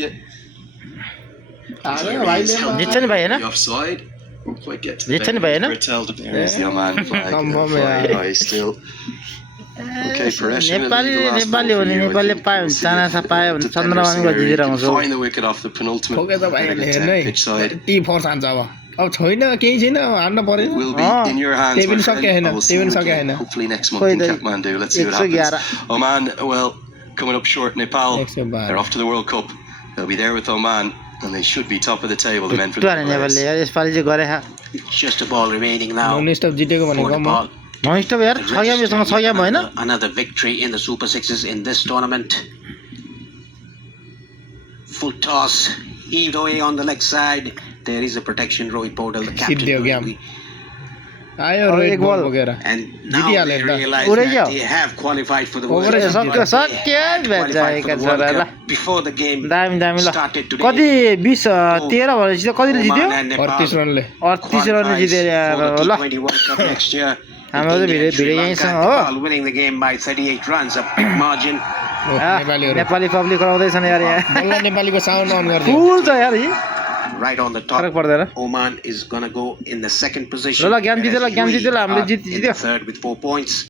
Yeah. जित्छ नि भाइ हैन Offside. Won't quite get to the जित्छ नि भाइ हैन Bertel de Perez, the Oman flag. Still. Okay, Paresh. Nepali हो नि नेपालीले पायो भने चानासा पायो भने चन्द्रमा पनि जितेर आउँछ Find the wicket off the penultimate. Pitch side. T force हान्छ अब छैन केही छैन हान्न It पर्यो will be in your hands. त्यही पनि my friend. सके छैन I will see त्यही you पनि सके again, छैन hopefully next month in Kathmandu. Let's see what 111. happens. Oman, well, coming up short. Nepal, 112. they're off to the World Cup. They'll be there with Oman, and they should be top of the table. The men for the टुटारे नेपालले यार यसपालि चाहिँ गरे Just a ball remaining now. None स्टप जितेको For भनेको म Nepal. Minister यार 6 गेम यसमा 6 गेम हैन Another victory in the Super Sixes in this tournament. Full toss, heaved away on the leg side. There is a protection. Rohit Paudel, the captain. Siddev doing game. the- आयो अब रोहित एक बल बल। बोकेर And now Jiti they हाल्यो realize पुरै that जाऊ। they have qualified for the Over World है, Cup. सक्यो, They सक्यो, had qualified for the World भेटाएका Cup before the game दामी दामी ल started today. कति 20 13 भनेपछि त कतिले जित्यो Oman and Nepal 38 रनले 38 रन जितेर यार for the ल T20 World Cup next year. हाम्रो त भिडियो Sri Lanka, यहीँसँग हो Nepal winning the game by 38 runs, a big margin. नेपालीहरु नेपाली पब्लिक कराउँदैछन् यार यहाँ बल्ल नेपालीको साउन्ड अन गर्दियो फुल छ यार Right on the फरक top. पर्दैन Oman is gonna go in the second ल position. ल गेम जित्यो ल गेम जित्यो ल हामीले in the जित्यो third with 4 points.